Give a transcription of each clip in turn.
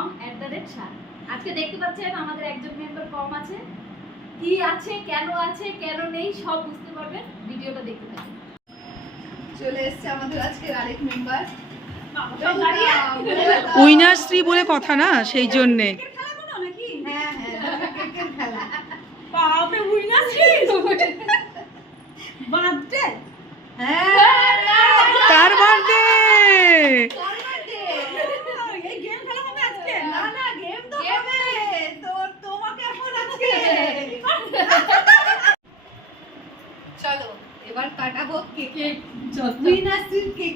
com@shan। আজকে দেখতে পাচ্ছেন আমাদের একজন মেম্বার কম আছে, কি আছে কেন নেই সব বুঝতে পারবেন, ভিডিওটা দেখতে থাকুন। চলে এসেছে আমাদের আজকের আরেক মেম্বার উইনাশ্রী বলে কথা না, সেই জন্যে। হ্যাঁ ক্রিকেট খেলা বাপরে উইনাশ্রী বার্থডে তার বার্থডে। এই গেম খেলা হবে আজকে না গেম তো হবে তো তোমাকে এখন আজকে চলো এবার কাটাবো কেক। উইনাশ্রীর কেক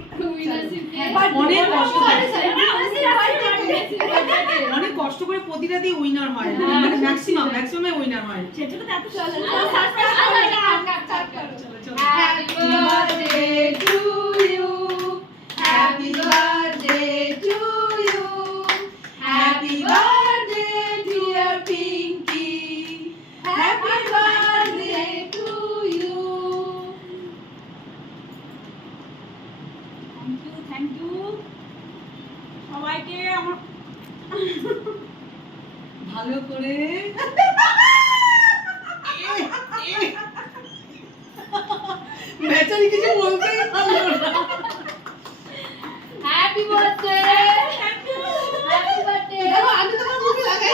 অনেক কষ্ট করে প্রতিটা দিয়ে উইনার হয়, মানে ম্যাক্সিমাম উইনার হয়। সেটা তো এত চলো Happy birthday to you, happy birthday to you, happy birthday dear Pinky, happy birthday to you. Thank you সবাইকে আমার ভালো করে বেচারি কিছু বলতেই পারলো না। Happy birthday, happy birthday. আমি তোমার মুখে লাগাই